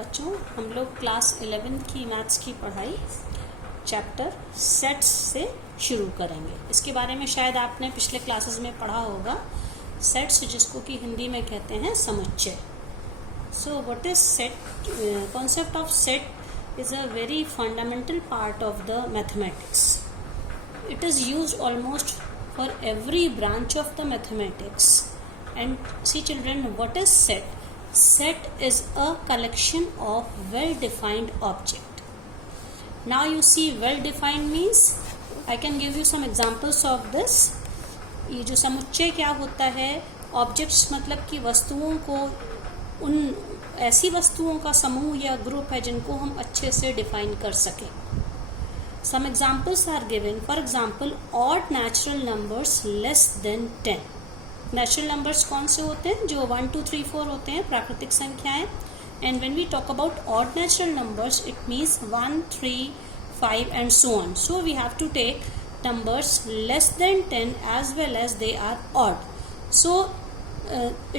बच्चों हम लोग क्लास 11 की मैथ्स की पढ़ाई चैप्टर सेट्स से शुरू करेंगे। इसके बारे में शायद आपने पिछले क्लासेस में पढ़ा होगा, सेट्स जिसको कि हिंदी में कहते हैं समुच्चय। So what is set? Concept of set is a very fundamental part of the mathematics. It is used almost for every branch of the mathematics. And see children, what is set? Set is a collection of well-defined object. Now you see well-defined means I can give you some examples of this. ये जो समुच्चय क्या होता है? Objects मतलब कि वस्तुओं को, उन ऐसी वस्तुओं का समूह या ग्रुप है जिनको हम अच्छे से डिफाइन कर सकें. Some examples are given. For example, odd natural numbers less than 10. Natural numbers कौन से होते हैं? जो 1, 2, 3, 4 होते हैं, प्राकृतिक संख्याएं. And when we talk about odd natural numbers, it means 1, 3, 5 and so on. So we have to take numbers less than 10 as well as they are odd. So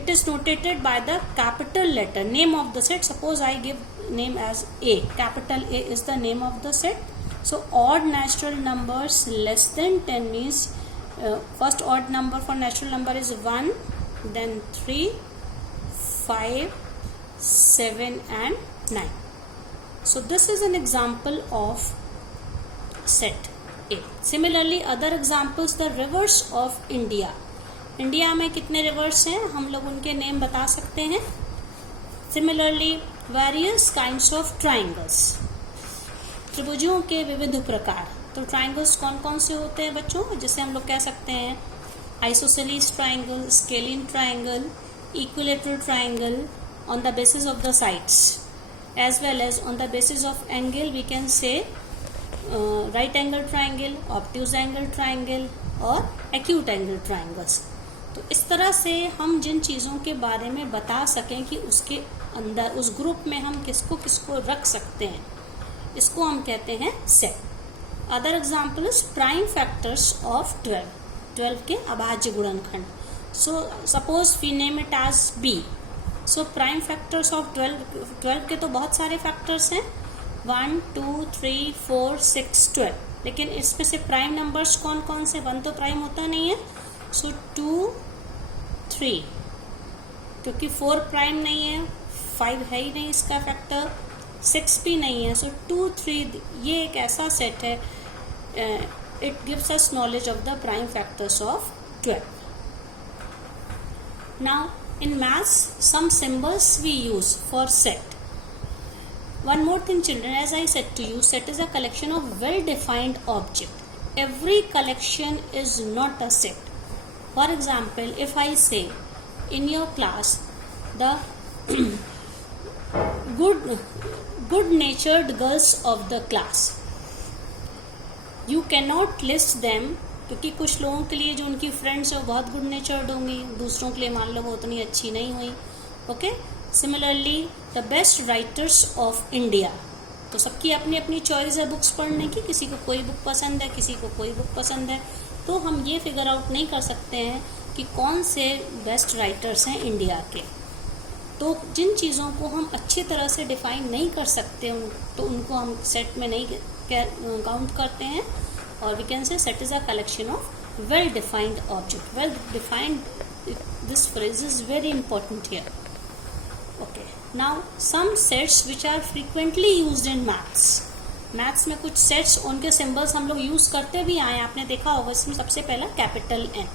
it is notated by the capital letter. Name of the set. Suppose I give name as A. Capital A is the name of the set. So odd natural numbers less than 10 means first odd number for natural number is 1, then 3, 5, 7 and 9. So this is an example of set A. Similarly other examples, the rivers of India. India में कितने reverse हैं हम लोग उनके name बता सकते हैं. Similarly various kinds of triangles. त्रिभुजों के विविध प्रकार. तो ट्राइंगल्स कौन कौन से होते हैं बच्चों? जिसे हम लोग कह सकते हैं isosceles triangle, scalene triangle, equilateral triangle on the basis of the sides as well as on the basis of angle. We can say right angle triangle, obtuse angle triangle और एक्यूट एंगल ट्राइंगल्स. तो इस तरह से हम जिन चीज़ों के बारे में बता सकें कि उसके अंदर उस ग्रुप में हम किसको किसको रख सकते हैं, इसको हम कहते हैं set. Other example is prime factors of 12 के अभाज्य गुणनखंड. So suppose we name it as B. So prime factors of 12 के तो बहुत सारे फैक्टर्स हैं, 1, 2, 3, 4, 6, 12. लेकिन इसमें से प्राइम नंबर्स कौन कौन से? 1 तो प्राइम होता नहीं है. सो 2, 3, क्योंकि 4 प्राइम नहीं है, 5 है ही नहीं इसका फैक्टर, 6 भी नहीं है. सो 2, 3 ये एक ऐसा सेट है. It gives us knowledge of the prime factors of 12. Now in maths some symbols we use for set. One more thing children, as I said to you, set is a collection of well defined object. Every collection is not a set. For example, if I say in your class the good natured girls of the class, you cannot list them, क्योंकि कुछ लोगों के लिए जो उनकी friends है वो बहुत गुड नेचर्ड होंगी, दूसरों के लिए मान लो वो उतनी अच्छी नहीं हुई. Okay. Similarly the best writers of India. तो सबकी अपनी अपनी चॉइस है बुक्स पढ़ने की, किसी को कोई बुक पसंद है, किसी को कोई बुक पसंद है. तो हम ये फिगर आउट नहीं कर सकते हैं कि कौन से बेस्ट राइटर्स हैं इंडिया के. तो जिन चीज़ों को हम अच्छी तरह से डिफाइन नहीं कर सकते तो उनको हम सेट में नहीं काउंट करते हैं. और we can say set is a collection of well defined object. Well defined, this phrase is very important here. Okay. Now some sets which are frequently used in maths. Maths में कुछ sets, उनके symbols हम लोग use करते भी आए, आपने देखा होगा. इसमें सबसे पहला कैपिटल एन.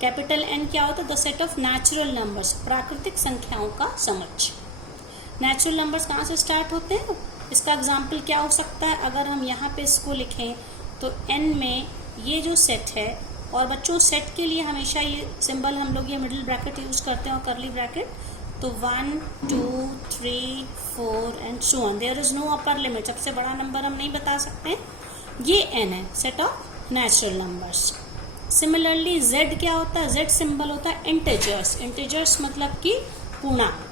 कैपिटल एन क्या होता है? The set of natural numbers, प्राकृतिक संख्याओं का समुच्चय. नेचुरल नंबर्स कहाँ से स्टार्ट होते हैं? इसका एग्जाम्पल क्या हो सकता है? अगर हम यहाँ पे इसको लिखें तो एन में ये जो सेट है, और बच्चों सेट के लिए हमेशा ये सिंबल हम लोग ये मिडिल ब्रैकेट यूज करते हैं और करली ब्रैकेट. तो 1, 2, 3, 4 and so on. There is no upper limit. सबसे बड़ा नंबर हम नहीं बता सकते. ये एन है, set of natural numbers. Similarly Z क्या होता है? जेड सिंबल होता है इंटीजर्स. इंटीजर्स मतलब कि पूर्णांक.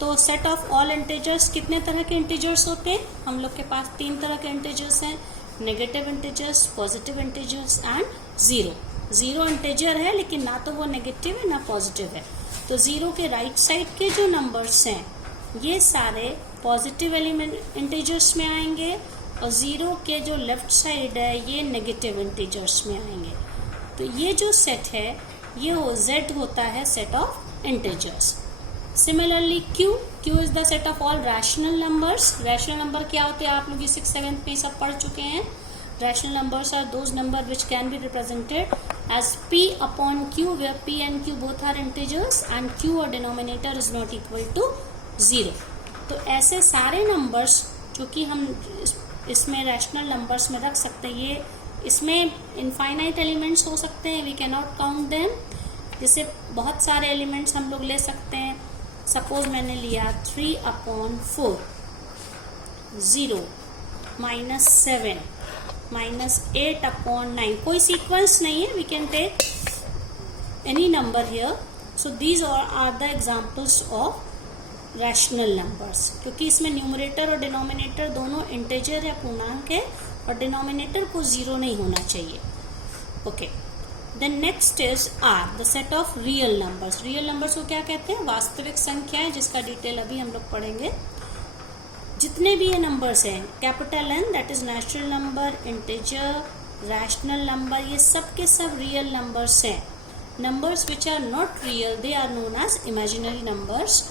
तो सेट ऑफ ऑल इंटीजर्स, कितने तरह के इंटीजर्स होते हैं? हम लोग के पास 3 तरह के इंटीजर्स हैं, negative integers, positive integers and zero. Zero integer है लेकिन ना तो वो नेगेटिव है ना पॉजिटिव है. तो जीरो के राइट साइड के जो नंबर्स हैं ये सारे पॉजिटिव एलिमेंट इंटीजर्स में आएंगे और 0 के जो लेफ्ट साइड है ये नेगेटिव इंटीजर्स में आएंगे। तो ये जो सेट है ये Z होता है set of integers. Similarly Q is the set of all rational numbers. Rational number क्या होते हैं आप लोग 6th 7th में सब पढ़ चुके हैं। Rational numbers are those number which can be represented as P upon Q where P and Q both are integers and Q और denominator is not equal to 0। तो ऐसे सारे नंबर्स जो कि हम इसमें रैशनल नंबर्स में रख सकते हैं, ये इसमें इनफाइनाइट एलिमेंट्स हो सकते हैं, we can not count them. जैसे बहुत सारे एलिमेंट्स हम लोग ले सकते हैं। सपोज मैंने लिया 3/4, 0, -7, -8/9। कोई सीक्वेंस नहीं है, we can take any number here. So these are the examples of rational numbers, क्योंकि इसमें न्यूमरेटर और डिनोमिनेटर दोनों इंटीजर या पूर्णांक है और डिनोमिनेटर को 0 नहीं होना चाहिए। Okay, then next is are the set of real numbers. Real numbers को क्या कहते हैं? वास्तविक संख्याएं, जिसका डिटेल अभी हम लोग पढ़ेंगे। जितने भी ये नंबर्स हैं, capital N that is natural number, integer, rational number, ये सब के सब रियल नंबर्स हैं। Numbers which are not real they are known as imaginary numbers,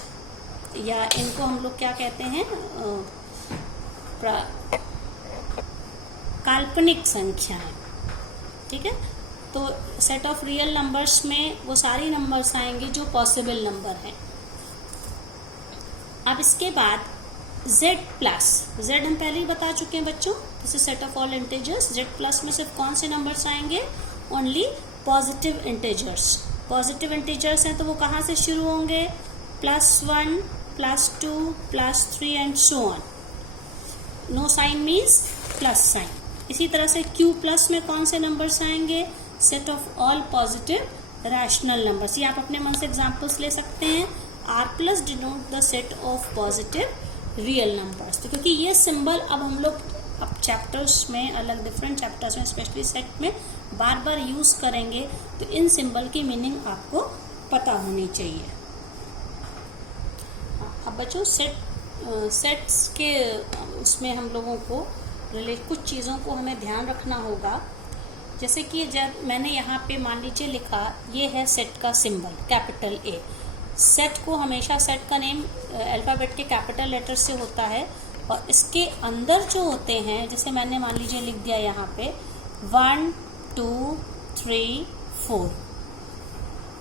या इनको हम लोग क्या कहते हैं? काल्पनिक संख्याएं। ठीक है, तो सेट ऑफ रियल नंबर्स में वो सारी नंबर्स आएंगे जो पॉसिबल नंबर हैं। अब इसके बाद Z हम पहले ही बता चुके हैं बच्चों, this is set of all integers. Z+ में सिर्फ कौन से नंबर्स आएंगे? Only positive integers. Positive integers हैं तो वो कहाँ से शुरू होंगे? +1, +2, +3 and so on. No sign means plus sign. इसी तरह से Q+ में कौन से नंबर्स आएंगे? Set of all positive rational numbers. ये आप अपने मन से एग्जाम्पल्स ले सकते हैं। R+ denote the set of positive real numbers. तो क्योंकि ये सिंबल अब हम लोग अब चैप्टर्स में, अलग डिफरेंट चैप्टर्स में, स्पेशली सेट में बार बार यूज करेंगे, तो इन सिंबल की मीनिंग आपको पता होनी चाहिए। अब बच्चों सेट्स के उसमें हम लोगों को कुछ चीज़ों को हमें ध्यान रखना होगा। जैसे कि जब मैंने यहाँ पे मान लीजिए लिखा, ये है सेट का सिंबल कैपिटल A। सेट को हमेशा सेट का नेम अल्फ़ाबेट के कैपिटल लेटर से होता है, और इसके अंदर जो होते हैं, जैसे मैंने मान लीजिए लिख दिया यहाँ पे 1, 2, 3, 4,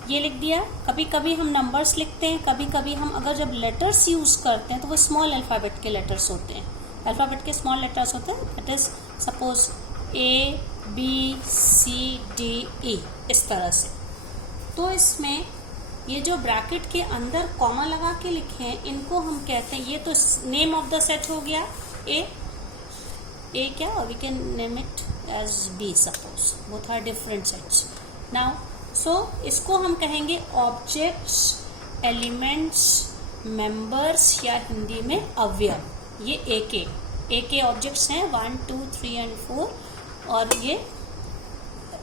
ये लिख दिया। कभी कभी हम नंबर्स लिखते हैं, कभी कभी हम अगर जब लेटर्स यूज़ करते हैं तो वो स्मॉल अल्फ़ाबेट के लेटर्स होते हैं, अल्फ़ाबेट के स्मॉल लेटर्स होते हैं। That is suppose A, B, C, D, E, इस तरह से। तो इसमें ये जो ब्रैकेट के अंदर कॉमा लगा के लिखे हैं, इनको हम कहते हैं, ये तो नेम ऑफ द सेट हो गया A क्या, we can name it as B suppose, both are different sets. Now so इसको हम कहेंगे ऑब्जेक्ट्स, एलिमेंट्स, मेंबर्स, या हिंदी में अवयव। ये A के ऑब्जेक्ट्स हैं 1, 2, 3 एंड 4, और ये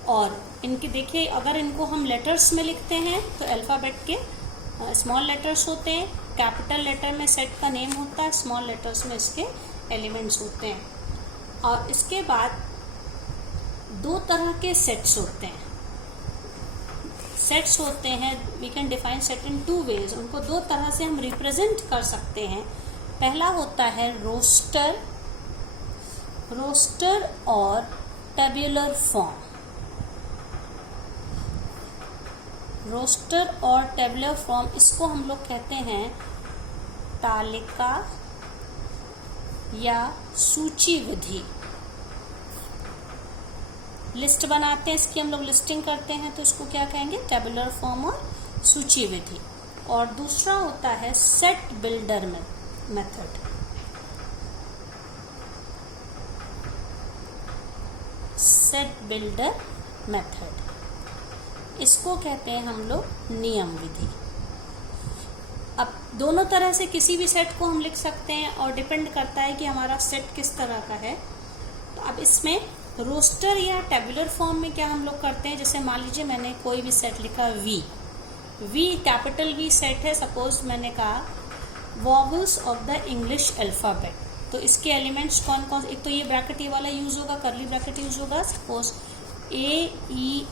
और इनकी देखिए, अगर इनको हम लेटर्स में लिखते हैं तो अल्फ़ाबेट के स्मॉल लेटर्स होते हैं, कैपिटल लेटर में सेट का नेम होता है, स्मॉल लेटर्स में इसके एलिमेंट्स होते हैं। और इसके बाद दो तरह के सेट्स होते हैं। सेट्स होते हैं, we can define set in 2 ways. उनको दो तरह से हम रिप्रेजेंट कर सकते हैं। पहला होता है रोस्टर और टेबुलर फॉर्म। रोस्टर और टेबुलर फॉर्म, इसको हम लोग कहते हैं तालिका या सूची विधि। लिस्ट बनाते हैं, इसकी हम लोग लिस्टिंग करते हैं, तो इसको क्या कहेंगे? टेबुलर फॉर्म और सूची विधि। और दूसरा होता है set builder method. Set builder method, इसको कहते हैं हम लोग नियम विधि। अब दोनों तरह से किसी भी सेट को हम लिख सकते हैं, और डिपेंड करता है कि हमारा सेट किस तरह का है। तो अब इसमें रोस्टर या टेबुलर फॉर्म में क्या हम लोग करते हैं, जैसे मान लीजिए मैंने कोई भी सेट लिखा V कैपिटल V सेट है। सपोज मैंने कहा vowels of the English alphabet. तो इसके एलिमेंट्स कौन कौन, एक तो ये ब्रैकेट ये वाला यूज होगा, करली ब्रैकेट यूज होगा, सपोज AEIOU।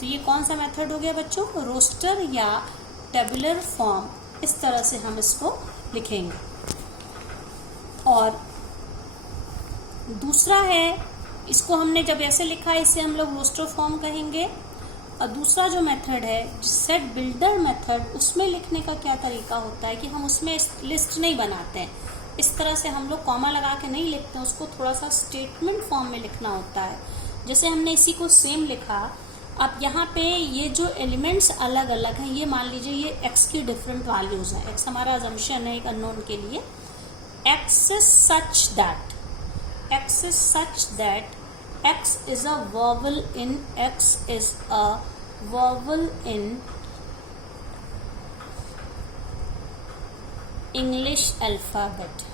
तो ये कौन सा मेथड हो गया बच्चों, रोस्टर या टेबुलर फॉर्म, इस तरह से हम इसको लिखेंगे। और दूसरा है, इसको हमने जब ऐसे लिखा है इसे हम लोग रोस्टर फॉर्म कहेंगे। और दूसरा जो मेथड है सेट बिल्डर मेथड, उसमें लिखने का क्या तरीका होता है कि हम उसमें लिस्ट नहीं बनाते हैं, इस तरह से हम लोग कॉमा लगा के नहीं लिखते हैं, उसको थोड़ा सा स्टेटमेंट फॉर्म में लिखना होता है। जैसे हमने इसी को सेम लिखा, अब यहाँ पे ये जो एलिमेंट्स अलग अलग हैं, ये मान लीजिए ये x की डिफरेंट वैल्यूज हैं, x हमारा अजम्पशन है एक अननोन के लिए, x is such that x is a vowel in English alphabet।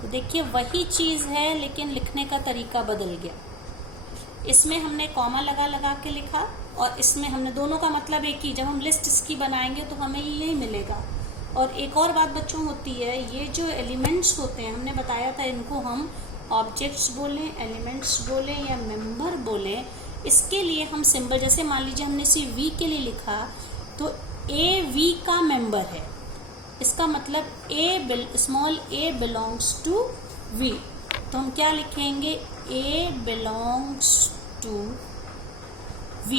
तो देखिए वही चीज है लेकिन लिखने का तरीका बदल गया। इसमें हमने कॉमा लगा लगा के लिखा और इसमें हमने, दोनों का मतलब एक ही, जब हम लिस्ट इसकी बनाएंगे तो हमें यही मिलेगा। और एक और बात बच्चों होती है, ये जो एलिमेंट्स होते हैं हमने बताया था, इनको हम ऑब्जेक्ट्स बोलें, एलिमेंट्स बोलें या मेंबर बोलें, इसके लिए हम सिंबल, जैसे मान लीजिए हमने इसे वी के लिए लिखा तो ए वी का मेंबर है, इसका मतलब small a belongs to v। तो हम क्या लिखेंगे, a belongs to v,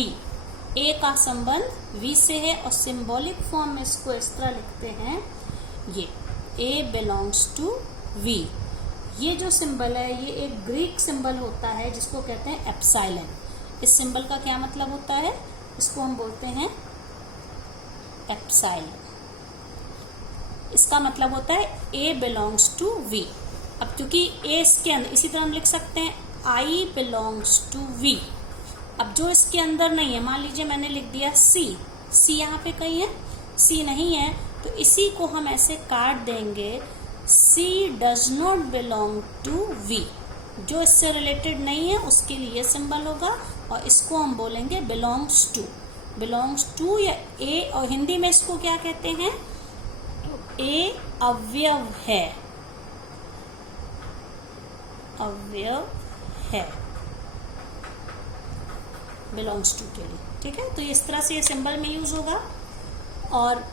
a का संबंध v से है और सिंबॉलिक फॉर्म में इसको इस तरह लिखते हैं, ये a बिलोंग्स टू v। ये जो सिंबल है ये एक ग्रीक सिंबल होता है जिसको कहते हैं एप्सिलॉन। इस सिंबल का क्या मतलब होता है, इसको हम बोलते हैं एप्सिलॉन। इसका मतलब होता है A बिलोंग्स टू V। अब क्योंकि A इसके अंदर, इसी तरह हम लिख सकते हैं I बिलोंग्स टू V। अब जो इसके अंदर नहीं है, मान लीजिए मैंने लिख दिया C यहाँ पे कहीं है, C नहीं है, तो इसी को हम ऐसे काट देंगे, C does not belong to V। जो इससे रिलेटेड नहीं है उसके लिए सिंबल होगा और इसको हम बोलेंगे बिलोंग्स टू या A। और हिंदी में इसको क्या कहते हैं, ए अवयव है बिलोंग्स टू के लिए, ठीक है। तो इस तरह से ये सिंबल में यूज होगा। और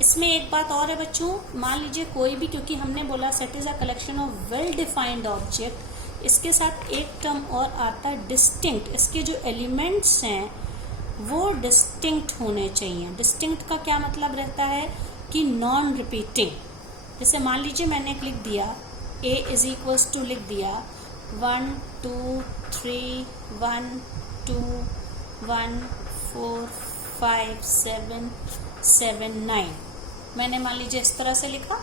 इसमें एक बात और है बच्चों, मान लीजिए कोई भी, क्योंकि हमने बोला set is a collection of well defined object, इसके साथ एक टर्म और आता है डिस्टिंक्ट। इसके जो एलिमेंट्स हैं वो डिस्टिंक्ट होने चाहिए। डिस्टिंक्ट का क्या मतलब रहता है कि नॉन रिपीटिंग। जैसे मान लीजिए मैंने लिख दिया a इज इक्वल्स टू, लिख दिया 1 2 3 1 2 1 4 5 7 7 9, मैंने मान लीजिए इस तरह से लिखा।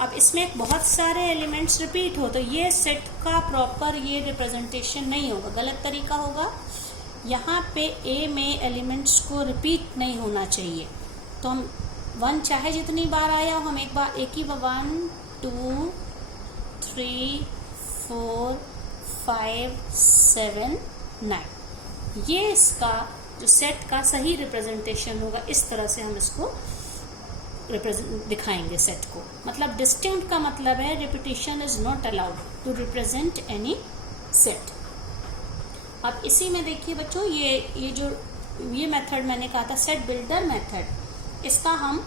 अब इसमें बहुत सारे एलिमेंट्स रिपीट हो तो ये सेट का प्रॉपर ये रिप्रेजेंटेशन नहीं होगा, गलत तरीका होगा। यहाँ पे a में एलिमेंट्स को रिपीट नहीं होना चाहिए। तो हम 1 चाहे जितनी बार आया हम एक ही 1 2 3 4 5 7 9, ये इसका जो सेट का सही रिप्रेजेंटेशन होगा। इस तरह से हम इसको दिखाएंगे सेट को। मतलब डिस्टिंक्ट का मतलब है repetition is not allowed to represent any set. अब इसी में देखिए बच्चों, ये मेथड मैंने कहा था सेट बिल्डर मेथड, इसका हम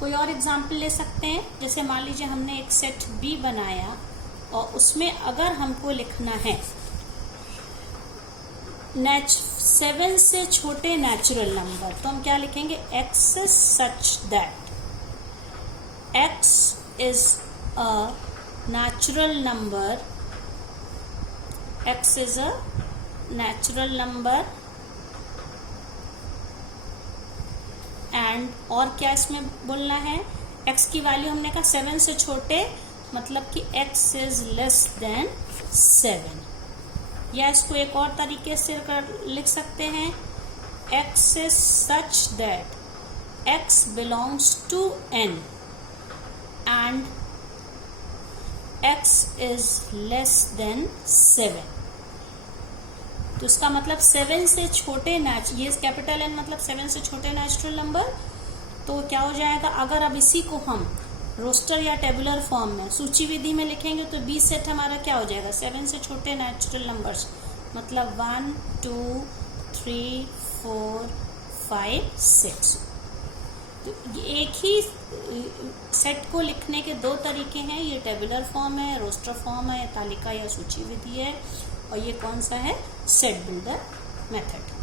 कोई और एग्जाम्पल ले सकते हैं। जैसे मान लीजिए हमने एक सेट B बनाया और उसमें अगर हमको लिखना है 7 से छोटे नेचुरल नंबर, तो हम क्या लिखेंगे, x is such that x is a natural number, x is a natural number and, और क्या इसमें बोलना है, x की वैल्यू हमने कहा 7 से छोटे, मतलब कि x इज लेस देन 7। या इसको एक और तरीके से लिख सकते हैं, x is such that x belongs to n and x is less than 7। तो इसका मतलब 7 से छोटे ये कैपिटल N मतलब 7 से छोटे नेचुरल नंबर। तो क्या हो जाएगा, अगर अब इसी को हम रोस्टर या टेबुलर फॉर्म में सूची विधि में लिखेंगे तो बी सेट हमारा क्या हो जाएगा, 7 से छोटे नेचुरल नंबर्स, मतलब 1 2 3 4 5 6। तो एक ही सेट को लिखने के दो तरीके हैं, ये टेबुलर फॉर्म है, रोस्टर फॉर्म है, तालिका या सूची विधि है, और ये कौन सा है, सेट बिल्डर मेथड।